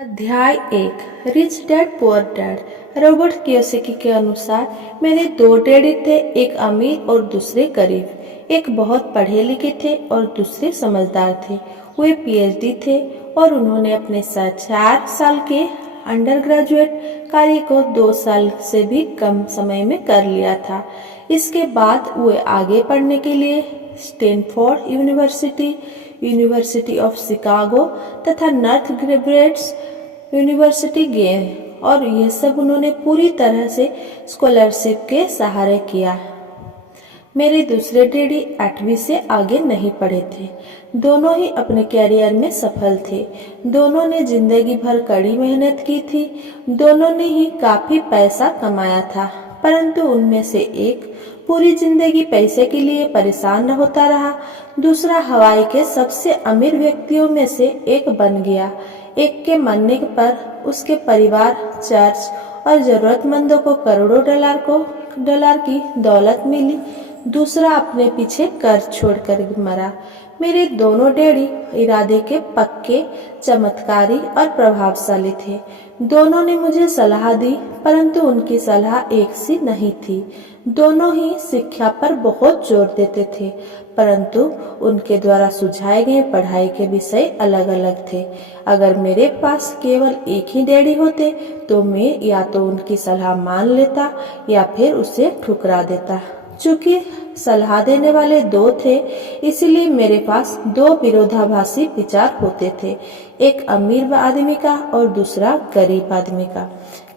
अध्याय 1 rich dad poor dad. Robert Kiyosaki के अनुसार मेरे दो डैडी थे, एक अमीर और दूसरे गरीब। एक बहुत पढ़े लिखे थे और दूसरे समझदार थे। वे पीएचडी थे और उन्होंने अपने 4 साल के अंडर ग्रेजुएट कार्य को 2 साल से भी कम समय में कर लिया था। इसके बाद वे आगे पढ़ने के लिए Stanford university, university of Chicago तथा नॉर्थ ग्रेब्रेट्स यूनिवर्सिटी गए और यह सब उन्होंने पूरी तरह से स्कॉलरशिप के सहारे किया। मेरे दूसरे डैडी 8वीं से आगे नहीं पढ़े थे। दोनों ही अपने कैरियर में सफल थे। दोनों ने जिंदगी भर कड़ी मेहनत की थी। दोनों ने ही काफी पैसा कमाया था, परंतु उनमें से एक पूरी जिंदगी पैसे के लिए परेशान होता रहा। दूसरा हवाई के सबसे अमीर व्यक्तियों में से एक बन गया। एक के मरने पर उसके परिवार, चर्च और जरूरतमंदों को करोड़ों डॉलर की दौलत मिली। दूसरा अपने पीछे कर्ज छोड़कर मरा। मेरे दोनों डैडी इरादे के पक्के, चमत्कारी और प्रभावशाली थे। दोनों ने मुझे सलाह दी, परंतु उनकी सलाह एक सी नहीं थी। दोनों ही शिक्षा पर बहुत जोर देते थे, परंतु उनके द्वारा सुझाए गए पढ़ाई के विषय अलग अलग थे। अगर मेरे पास केवल एक ही डैडी होते तो मैं या तो उनकी सलाह मान लेता या फिर उसे ठुकरा देता। चूंकि सलाह देने वाले दो थे, इसलिए मेरे पास दो विरोधाभासी विचार होते थे, एक अमीर आदमी का और दूसरा गरीब आदमी का।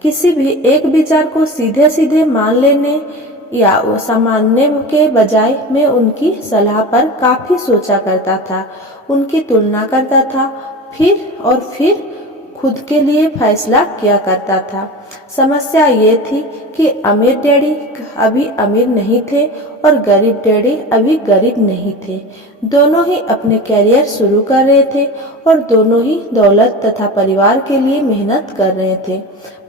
किसी भी एक विचार को सीधे सीधे मान लेने या सामान्य के बजाय मैं उनकी सलाह पर काफी सोचा करता था, उनकी तुलना करता था, फिर खुद के लिए फैसला किया करता था। समस्या ये थी कि अमीर डैडी अभी अमीर नहीं थे और गरीब डैडी अभी गरीब नहीं थे। दोनों ही अपने कैरियर शुरू कर रहे थे और दोनों ही दौलत तथा परिवार के लिए मेहनत कर रहे थे,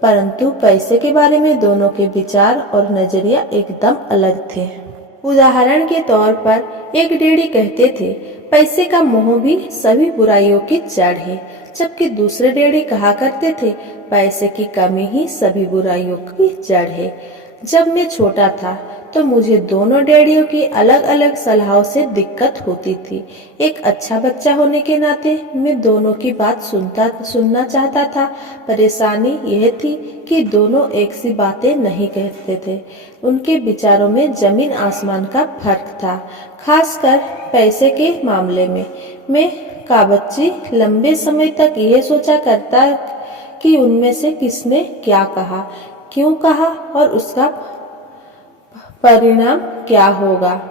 परंतु पैसे के बारे में दोनों के विचार और नजरिया एकदम अलग थे। उदाहरण के तौर पर एक डैडी कहते थे, पैसे का मोह भी सभी बुराइयों की जड़ है, जबकि दूसरे डैडी कहा करते थे, पैसे की कमी ही सभी बुराइयों की जड़ है। जब मैं छोटा था तो मुझे दोनों डैडियों की अलग अलग सलाहों से दिक्कत होती थी। एक अच्छा बच्चा होने के नाते मैं दोनों की बात सुनना चाहता था। परेशानी यह थी कि दोनों एक सी बातें नहीं कहते थे। उनके विचारों में जमीन आसमान का फर्क था, खासकर पैसे के मामले में। मैं का बच्ची लंबे समय तक यह सोचा करता कि उनमें से किसने क्या कहा, क्यों कहा और उसका परिणाम क्या होगा।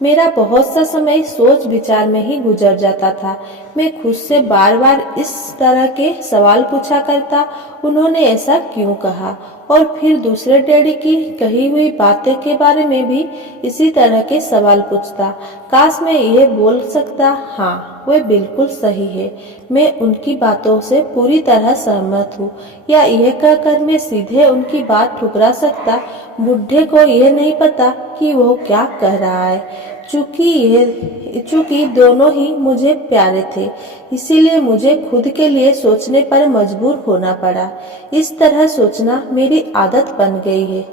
मेरा बहुत सा समय सोच विचार में ही गुजर जाता था। मैं खुद से बार बार इस तरह के सवाल पूछा करता, उन्होंने ऐसा क्यों कहा, और फिर दूसरे डैडी की कही हुई बातें के बारे में भी इसी तरह के सवाल पूछता। काश मैं ये बोल सकता, हाँ वे बिल्कुल सही है, मैं उनकी बातों से पूरी तरह सहमत हूँ, या यह कहकर मैं सीधे उनकी बात ठुकरा सकता, बुढ़े को यह नहीं पता कि वो क्या कह रहा है। चूंकि दोनों ही मुझे प्यारे थे, इसीलिए मुझे खुद के लिए सोचने पर मजबूर होना पड़ा। इस तरह सोचना मेरी आदत बन गई है,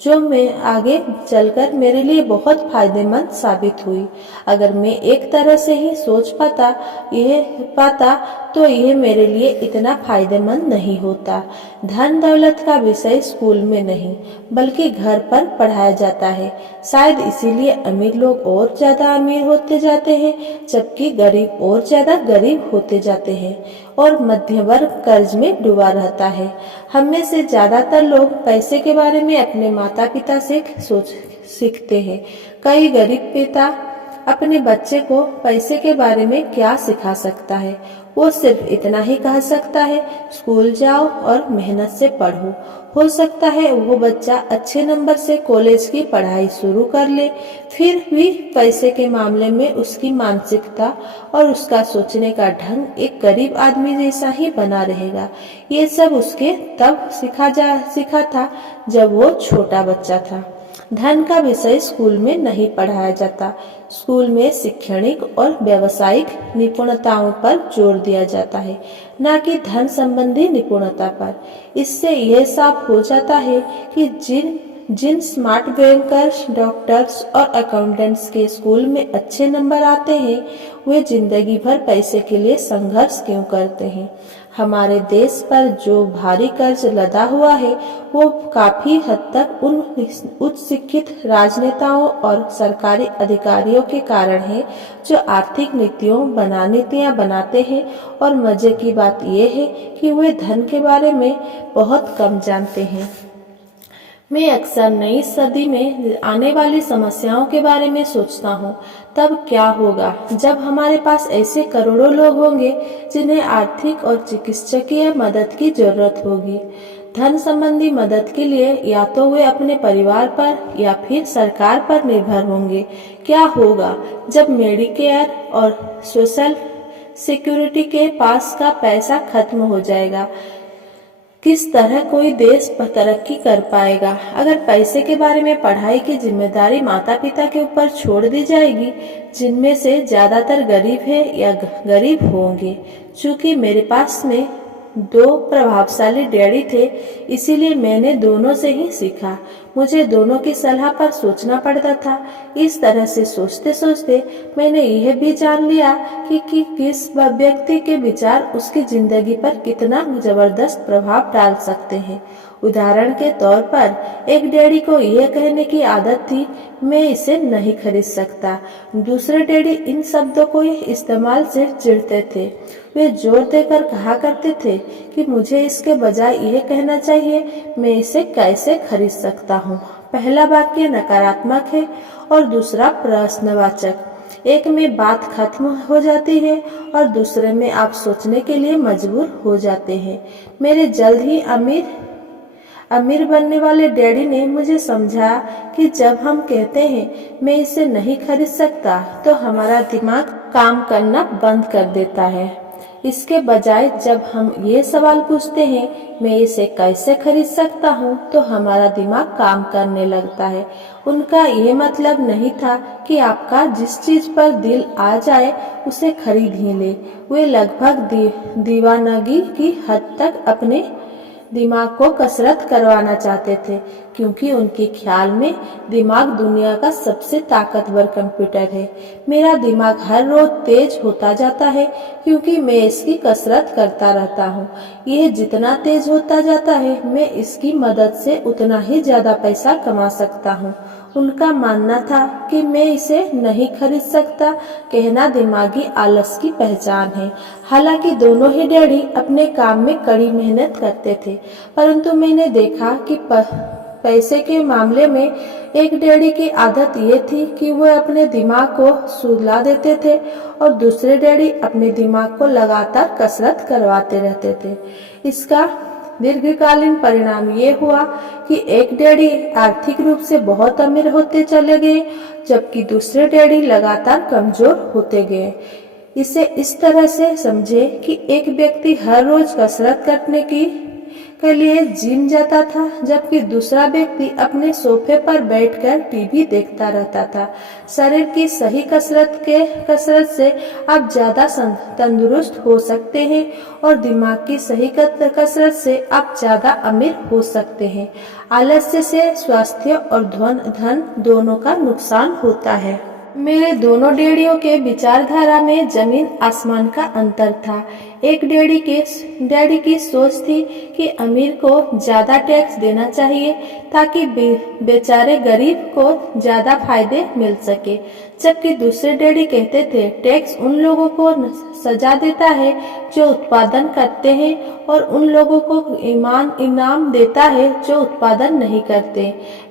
जो मैं आगे चलकर मेरे लिए बहुत फायदेमंद साबित हुई। अगर मैं एक तरह से ही सोच पाता तो यह मेरे लिए इतना फायदेमंद नहीं होता। धन दौलत का विषय स्कूल में नहीं बल्कि घर पर पढ़ाया जाता है। शायद इसीलिए अमीर लोग और ज्यादा अमीर होते जाते हैं, जबकि गरीब और ज्यादा गरीब होते जाते हैं, और मध्य वर्ग कर्ज में डूबा रहता है। हम में से ज्यादातर लोग पैसे के बारे में अपने माता पिता से सीखते हैं। कई गरीब पिता अपने बच्चे को पैसे के बारे में क्या सिखा सकता है? वो सिर्फ इतना ही कह सकता है, स्कूल जाओ और मेहनत से पढ़ो। हो सकता है वो बच्चा अच्छे नंबर से कॉलेज की पढ़ाई शुरू कर ले, फिर भी पैसे के मामले में उसकी मानसिकता और उसका सोचने का ढंग एक गरीब आदमी जैसा ही बना रहेगा। ये सब उसके तब सीखा था जब वो छोटा बच्चा था। धन का विषय स्कूल में नहीं पढ़ाया जाता। स्कूल में शैक्षणिक और व्यावसायिक निपुणताओं पर जोर दिया जाता है, न कि धन संबंधी निपुणता पर। इससे यह साफ हो जाता है कि जिन स्मार्ट बैंकर्स, डॉक्टर्स और अकाउंटेंट्स के स्कूल में अच्छे नंबर आते हैं, वे जिंदगी भर पैसे के लिए संघर्ष क्यों करते हैं। हमारे देश पर जो भारी कर्ज लदा हुआ है, वो काफी हद तक उन उच्च शिक्षित राजनेताओं और सरकारी अधिकारियों के कारण है, जो आर्थिक नीतियां बनाते हैं। और मजे की बात यह है कि वे धन के बारे में बहुत कम जानते हैं। मैं अक्सर नई सदी में आने वाली समस्याओं के बारे में सोचता हूँ। तब क्या होगा जब हमारे पास ऐसे करोड़ों लोग होंगे जिन्हें आर्थिक और चिकित्सकीय मदद की जरूरत होगी। धन संबंधी मदद के लिए या तो वे अपने परिवार पर या फिर सरकार पर निर्भर होंगे। क्या होगा जब मेडिकेयर और सोशल सिक्योरिटी के पास का पैसा खत्म हो जाएगा। किस तरह कोई देश तरक्की कर पाएगा अगर पैसे के बारे में पढ़ाई की जिम्मेदारी माता पिता के ऊपर छोड़ दी जाएगी, जिनमें से ज्यादातर गरीब है या गरीब होंगे। चूंकि मेरे पास में 2 प्रभावशाली डैडी थे, इसीलिए मैंने दोनों से ही सीखा। मुझे दोनों की सलाह पर सोचना पड़ता था। इस तरह से सोचते सोचते मैंने यह भी जान लिया कि किस व्यक्ति के विचार उसकी जिंदगी पर कितना जबरदस्त प्रभाव डाल सकते हैं। उदाहरण के तौर पर एक डैडी को यह कहने की आदत थी, मैं इसे नहीं खरीद सकता। दूसरे डैडी इन शब्दों को इस्तेमाल से चिढ़ते थे। वे जोर देकर कहा करते थे कि मुझे इसके बजाय यह कहना चाहिए, मैं इसे कैसे खरीद सकता हूँ। पहला वाक्य नकारात्मक है और दूसरा प्रश्नवाचक। एक में बात खत्म हो जाती है और दूसरे में आप सोचने के लिए मजबूर हो जाते हैं। मेरे जल्द ही अमीर बनने वाले डैडी ने मुझे समझाया कि जब हम कहते हैं मैं इसे नहीं खरीद सकता, तो हमारा दिमाग काम करना बंद कर देता है। इसके बजाय जब हम ये सवाल पूछते हैं, मैं इसे कैसे खरीद सकता हूँ, तो हमारा दिमाग काम करने लगता है। उनका ये मतलब नहीं था कि आपका जिस चीज पर दिल आ जाए उसे खरीद ही ले। वे लगभग दीवानगी की हद तक अपने दिमाग को कसरत करवाना चाहते थे, क्योंकि उनके ख्याल में दिमाग दुनिया का सबसे ताकतवर कंप्यूटर है। मेरा दिमाग हर रोज तेज होता जाता है क्योंकि मैं इसकी कसरत करता रहता हूँ। यह जितना तेज होता जाता है, मैं इसकी मदद से उतना ही ज्यादा पैसा कमा सकता हूँ। उनका मानना था कि मैं इसे नहीं खरीद सकता कहना दिमागी आलस की पहचान है। हालांकि दोनों ही डैडी अपने काम में कड़ी मेहनत करते थे, परंतु मैंने देखा कि पैसे के मामले में एक डैडी की आदत ये थी कि वह अपने दिमाग को सुला देते थे और दूसरे डैडी अपने दिमाग को लगातार कसरत करवाते रहते थे। इसका दीर्घकालीन परिणाम ये हुआ कि एक डैडी आर्थिक रूप से बहुत अमीर होते चले गए, जबकि दूसरे डैडी लगातार कमजोर होते गए। इसे इस तरह से समझे कि एक व्यक्ति हर रोज कसरत करने के लिए जिम जाता था, जबकि दूसरा व्यक्ति अपने सोफे पर बैठकर टीवी देखता रहता था। शरीर की सही कसरत से आप ज्यादा तंदुरुस्त हो सकते हैं और दिमाग की सही कसरत से आप ज्यादा अमीर हो सकते हैं। आलस्य से स्वास्थ्य और धन दोनों का नुकसान होता है। मेरे दोनों डैडियों के विचारधारा में जमीन आसमान का अंतर था। एक डैडी की सोच थी कि अमीर को ज्यादा टैक्स देना चाहिए ताकि बेचारे गरीब को ज्यादा फायदे मिल सके, जबकि दूसरे डैडी कहते थे टैक्स उन लोगों को सजा देता है जो उत्पादन करते हैं और उन लोगों को इनाम देता है जो उत्पादन नहीं करते।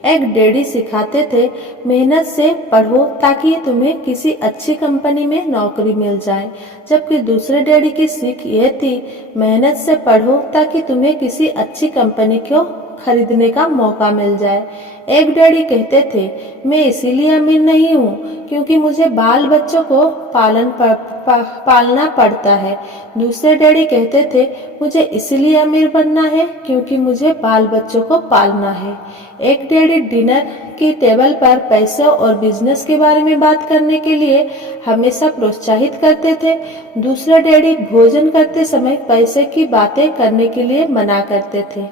एक डैडी सिखाते थे मेहनत से पढ़ो ताकि तुम्हें किसी अच्छी कंपनी में नौकरी मिल जाए, जबकि दूसरे डैडी की सीख यह थी मेहनत से पढ़ो ताकि तुम्हें किसी अच्छी कंपनी को खरीदने का मौका मिल जाए। एक डैडी कहते थे मैं इसीलिए अमीर नहीं हूँ क्योंकि मुझे बाल बच्चों को पालना पड़ता है। दूसरे डैडी कहते थे, मुझे इसलिए अमीर बनना है क्योंकि मुझे बाल बच्चों को पालना है। एक डैडी डिनर की टेबल पर पैसों और बिजनेस के बारे में बात करने के लिए हमेशा प्रोत्साहित करते थे। दूसरा डैडी भोजन करते समय पैसे की बातें करने के लिए मना करते थे।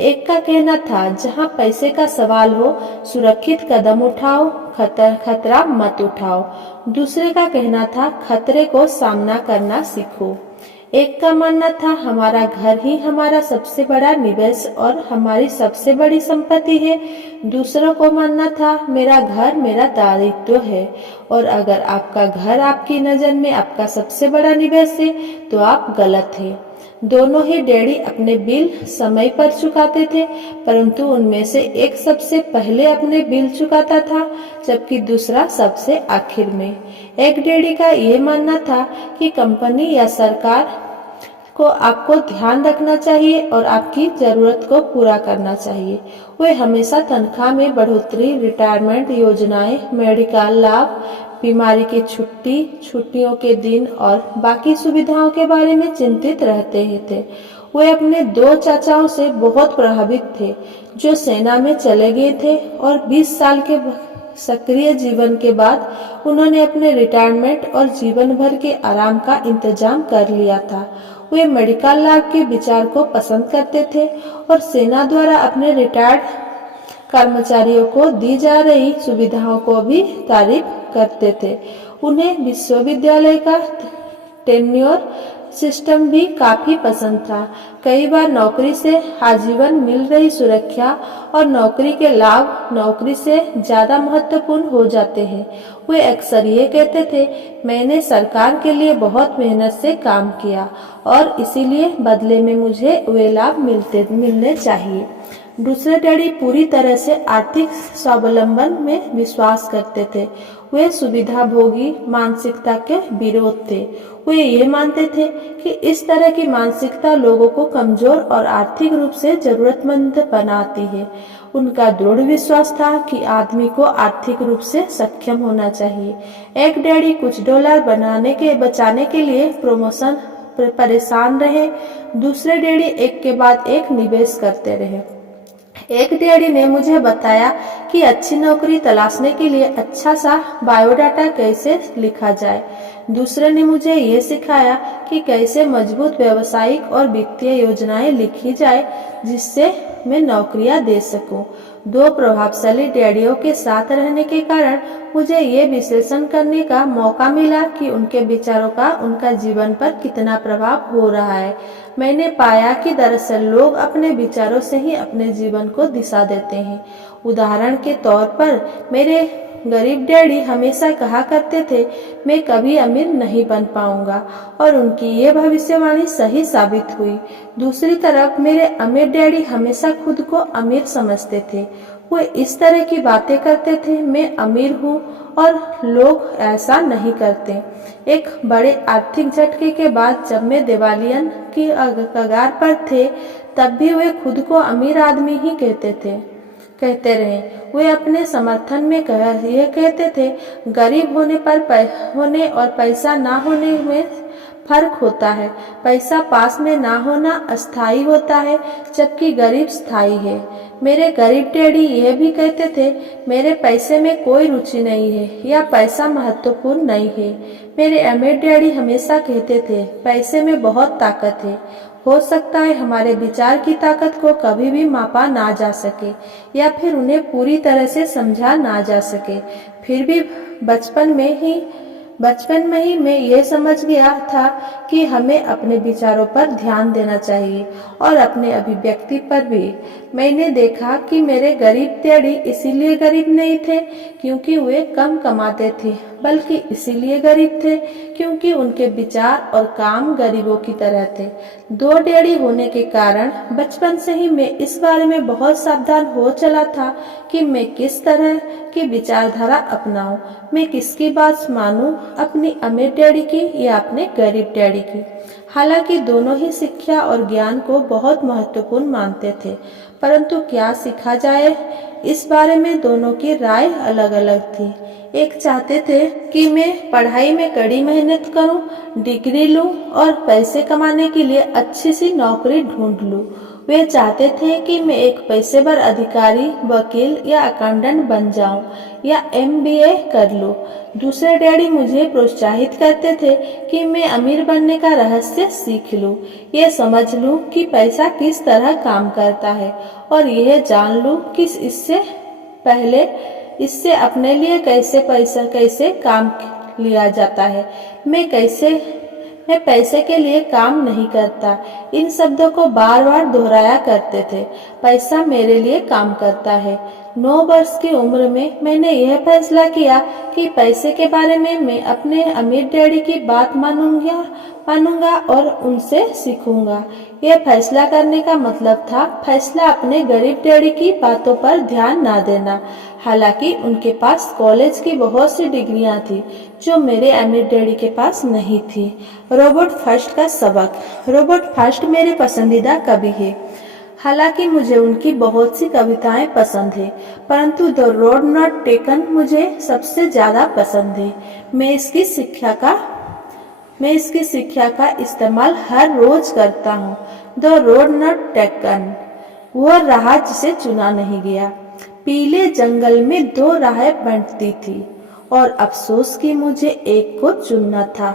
एक का कहना था, जहां पैसे का सवाल हो सुरक्षित कदम उठाओ, खतरा मत उठाओ। दूसरे का कहना था, खतरे को सामना करना सीखो। एक का मानना था, हमारा घर ही हमारा सबसे बड़ा निवेश और हमारी सबसे बड़ी संपत्ति है। दूसरों को मानना था, मेरा घर मेरा दायित्व है और अगर आपका घर आपकी नजर में आपका सबसे बड़ा निवेश है तो आप गलत हैं। दोनों ही डैडी अपने बिल समय पर चुकाते थे, परंतु उनमें से एक सबसे पहले अपने बिल चुकाता था जबकि दूसरा सबसे आखिर में। एक डैडी का ये मानना था कि कंपनी या सरकार को आपको ध्यान रखना चाहिए और आपकी जरूरत को पूरा करना चाहिए। वे हमेशा तनख्वाह में बढ़ोतरी, रिटायरमेंट योजनाएं, मेडिकल लाभ, बीमारी की छुट्टी, छुट्टियों के दिन और बाकी सुविधाओं के बारे में चिंतित रहते थे। वे अपने 2 चाचाओं से बहुत प्रभावित थे जो सेना में चले गए थे और 20 साल के सक्रिय जीवन के बाद उन्होंने अपने रिटायरमेंट और जीवन भर के आराम का इंतजाम कर लिया था। वे मेडिकल लाभ के विचार को पसंद करते थे और सेना द्वारा अपने रिटायर्ड कर्मचारियों को दी जा रही सुविधाओं को भी तारीफ करते थे। उन्हें विश्वविद्यालय का टेन्योर सिस्टम भी काफी पसंद था। कई बार नौकरी से आजीवन मिल रही सुरक्षा और नौकरी के लाभ नौकरी से ज्यादा महत्वपूर्ण हो जाते हैं। वे अक्सर ये कहते थे, मैंने सरकार के लिए बहुत मेहनत से काम किया और इसीलिए बदले में मुझे वे लाभ मिलने चाहिए। दूसरे डैडी पूरी तरह से आर्थिक स्वावलंबन में विश्वास करते थे। वे सुविधा भोगी मानसिकता के विरोध थे। वे ये मानते थे कि इस तरह की मानसिकता लोगों को कमजोर और आर्थिक रूप से जरूरतमंद बनाती है। उनका दृढ़ विश्वास था कि आदमी को आर्थिक रूप से सक्षम होना चाहिए। एक डैडी कुछ डॉलर बचाने के लिए प्रमोशन परेशान रहे। दूसरे डैडी एक के बाद एक निवेश करते रहे। एक डैडी ने मुझे बताया कि अच्छी नौकरी तलाशने के लिए अच्छा सा बायोडाटा कैसे लिखा जाए। दूसरे ने मुझे ये सिखाया कि कैसे मजबूत व्यावसायिक और वित्तीय योजनाएं लिखी जाए जिससे मैं नौकरियां दे सकूं। 2 प्रभावशाली डैडियों के साथ रहने के कारण मुझे ये विश्लेषण करने का मौका मिला कि उनके विचारों का उनका जीवन पर कितना प्रभाव हो रहा है। मैंने पाया कि दरअसल लोग अपने विचारों से ही अपने जीवन को दिशा देते हैं। उदाहरण के तौर पर मेरे गरीब डैडी हमेशा कहा करते थे, मैं कभी अमीर नहीं बन पाऊंगा और उनकी ये भविष्यवाणी सही साबित हुई। दूसरी तरफ मेरे अमीर डैडी हमेशा खुद को अमीर समझते थे। वो इस तरह की बातें करते थे, मैं अमीर हूँ और लोग ऐसा नहीं करते। एक बड़े आर्थिक झटके के बाद जब मैं दिवालियन की कगार पर थे तब भी वे खुद को अमीर आदमी ही कहते रहे। वे अपने समर्थन में ये कहते थे, गरीब होने और पैसा ना होने में फर्क होता है। पैसा पास में ना होना अस्थायी होता है जबकि गरीब स्थायी है। मेरे गरीब डैडी यह भी कहते थे, मेरे पैसे में कोई रुचि नहीं है या पैसा महत्वपूर्ण नहीं है। मेरे अमीर डैडी हमेशा कहते थे, पैसे में बहुत ताकत है। हो सकता है हमारे विचार की ताकत को कभी भी मापा ना जा सके या फिर उन्हें पूरी तरह से समझा ना जा सके। फिर भी बचपन में ही मैं ये समझ गया था कि हमें अपने विचारों पर ध्यान देना चाहिए और अपने अभिव्यक्ति पर भी। मैंने देखा कि मेरे गरीब डैडी इसीलिए गरीब नहीं थे क्योंकि वे कम कमाते थे, बल्कि इसीलिए गरीब थे क्योंकि उनके विचार और काम गरीबों की तरह थे। 2 डैडी होने के कारण बचपन से ही मैं इस बारे में बहुत सावधान हो चला था कि मैं किस तरह की विचारधारा अपनाऊं, मैं किसकी बात मानूं, अपनी अमीर डैडी की या अपने गरीब डैडी की। हालांकि दोनों ही शिक्षा और ज्ञान को बहुत महत्वपूर्ण मानते थे, परंतु क्या सीखा जाए इस बारे में दोनों की राय अलग अलग थी। एक चाहते थे कि मैं पढ़ाई में कड़ी मेहनत करूं, डिग्री लूं और पैसे कमाने के लिए अच्छी सी नौकरी ढूंढ लूं। वे चाहते थे कि मैं एक पेशेवर अधिकारी, वकील या अकाउंटेंट बन जाऊं या एमबीए कर लूं। दूसरे डैडी मुझे प्रोत्साहित करते थे कि मैं अमीर बनने का रहस्य सीख लूं, ये समझ लूं कि पैसा किस तरह काम करता है और यह जान लूं कि इससे अपने लिए कैसे काम लिया जाता है। मैं पैसे के लिए काम नहीं करता। इन शब्दों को बार बार दोहराया करते थे। पैसा मेरे लिए काम करता है। 9 वर्ष की उम्र में मैंने यह फैसला किया कि पैसे के बारे में मैं अपने अमीर डैडी की बात मानूंगा और उनसे सीखूंगा। यह फैसला करने का मतलब था फैसला अपने गरीब डैडी की बातों पर ध्यान ना देना। हालांकि उनके पास कॉलेज की बहुत सी डिग्रियां थी जो मेरे अमीर डैडी के पास नहीं थी। रॉबर्ट फर्स्ट का सबक। रॉबर्ट फर्स्ट मेरे पसंदीदा कवि है। हालांकि मुझे उनकी बहुत सी कविताएं पसंद है, परंतु द रोड नॉट टेकन मुझे सबसे ज्यादा पसंद है। मैं इसकी शिक्षा का इस्तेमाल हर रोज करता हूँ। द रोड नॉट टेकन, वह राह जिसे चुना नहीं गया। पीले जंगल में 2 राहें बंटती थी और अफसोस कि मुझे एक को चुनना था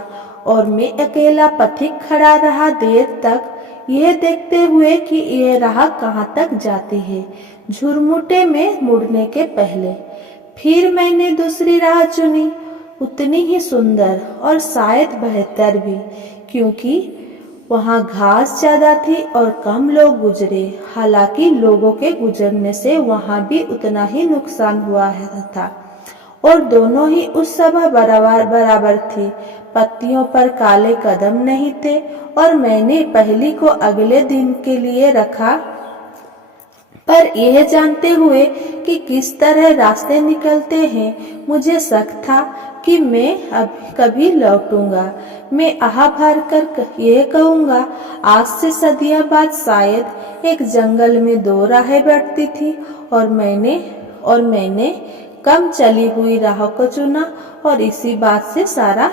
और मैं अकेला पथिक खड़ा रहा देर तक, यह देखते हुए कि यह राह कहाँ तक जाती है, झुरमुटे में मुड़ने के पहले। फिर मैंने दूसरी राह चुनी, उतनी ही सुंदर और शायद बेहतर भी, क्योंकि वहाँ घास ज्यादा थी और कम लोग गुजरे। हालांकि लोगों के गुजरने से वहाँ भी उतना ही नुकसान हुआ था और दोनों ही उस समय बराबर थी। पत्तियों पर काले कदम नहीं थे और मैंने पहली को अगले दिन के लिए रखा, पर यह जानते हुए कि किस तरह रास्ते निकलते हैं, मुझे शक था कि मैं अब कभी लौटूंगा। मैं आह भर कर यह कहूँगा, आज से सदियों बाद शायद एक जंगल में 2 राहें बढ़ती थी और मैंने कम चली हुई राह को चुना और इसी बात से सारा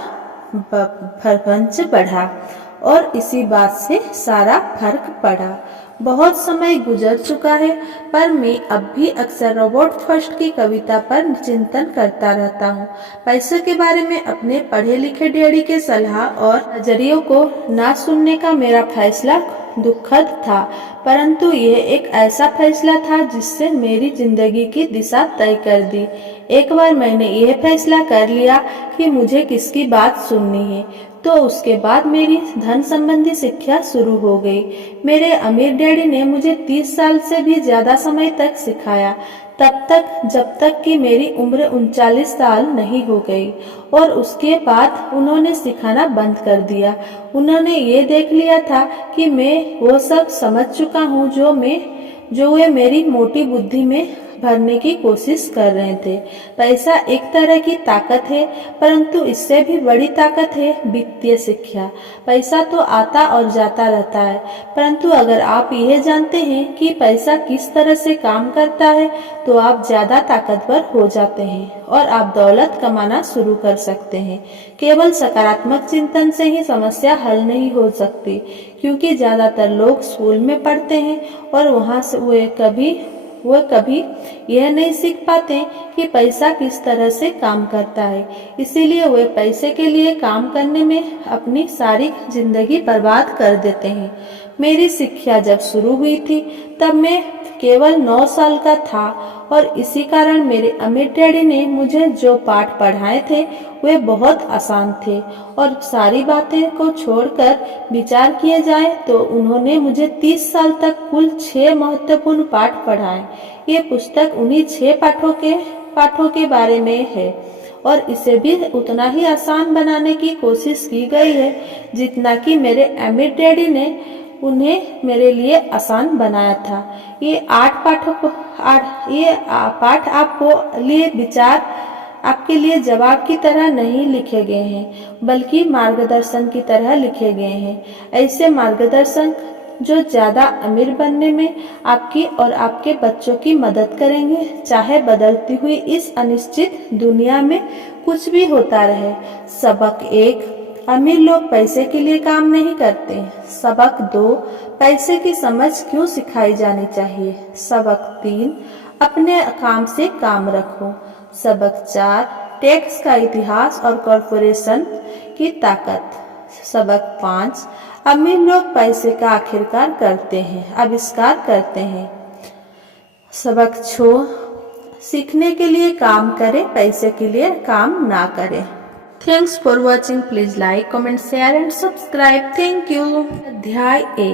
फर्क पड़ा। बहुत समय गुजर चुका है, पर मैं अब भी अक्सर रॉबर्ट फर्स्ट की कविता पर चिंतन करता रहता हूँ। पैसे के बारे में अपने पढ़े लिखे डैडी के सलाह और नजरियों को ना सुनने का मेरा फैसला दुखद था, परंतु यह एक ऐसा फैसला था जिससे मेरी जिंदगी की दिशा तय कर दी। एक बार मैंने यह फैसला कर लिया कि मुझे किसकी बात सुननी है, तो उसके बाद मेरी धन संबंधी शिक्षा शुरू हो गई। मेरे अमीर डैडी ने मुझे 30 साल से भी ज्यादा समय तक सिखाया, जब तक कि मेरी उम्र 39 साल नहीं हो गई और उसके बाद उन्होंने सिखाना बंद कर दिया। उन्होंने ये देख लिया था कि मैं वो सब समझ चुका हूँ जो वे मेरी मोटी बुद्धि में भरने की कोशिश कर रहे थे। पैसा एक तरह की ताकत है, परंतु इससे भी बड़ी ताकत है वित्तीय शिक्षा। पैसा तो आता और जाता रहता है, परंतु अगर आप यह जानते हैं कि पैसा किस तरह से काम करता है, तो आप ज्यादा ताकतवर हो जाते हैं और आप दौलत कमाना शुरू कर सकते हैं। केवल सकारात्मक चिंतन से ही समस्या हल नहीं हो सकती, क्योंकि ज्यादातर लोग स्कूल में पढ़ते हैं और वहाँ से वह कभी यह नहीं सीख पाते कि पैसा किस तरह से काम करता है। इसीलिए वे पैसे के लिए काम करने में अपनी सारी जिंदगी बर्बाद कर देते हैं। मेरी शिक्षा जब शुरू हुई थी तब मैं केवल 9 साल का था और इसी कारण मेरे अमीर डैडी ने मुझे जो पाठ पढ़ाए थे वे बहुत आसान थे और सारी बातें को छोड़कर विचार किए जाए तो उन्होंने मुझे 30 साल तक कुल 6 महत्वपूर्ण पाठ पढ़ाए। ये पुस्तक उन्हीं 6 पाठों के बारे में है और इसे भी उतना ही आसान बनाने की कोशिश की गई है जितना कि मेरे अमीर डैडी ने उन्हें मेरे लिए आसान बनाया था। ये 8 पाठ आपको लिए आपके लिए जवाब की तरह नहीं लिखे गए हैं, बल्कि मार्गदर्शन की तरह लिखे गए हैं। ऐसे मार्गदर्शन जो ज्यादा अमीर बनने में आपकी और आपके बच्चों की मदद करेंगे, चाहे बदलती हुई इस अनिश्चित दुनिया में कुछ भी होता रहे। सबक 1, अमीर लोग पैसे के लिए काम नहीं करते। सबक 2, पैसे की समझ क्यों सिखाई जानी चाहिए। सबक 3, अपने काम से काम रखो। सबक 4, टैक्स का इतिहास और कॉरपोरेशन की ताकत। सबक 5, अमीर लोग पैसे का आखिरकार करते हैं, आविष्कार करते हैं। सबक 6, सीखने के लिए काम करें, पैसे के लिए काम ना करें। Thanks for watching. Please like, comment, share and subscribe. Thank you. अध्याय 1,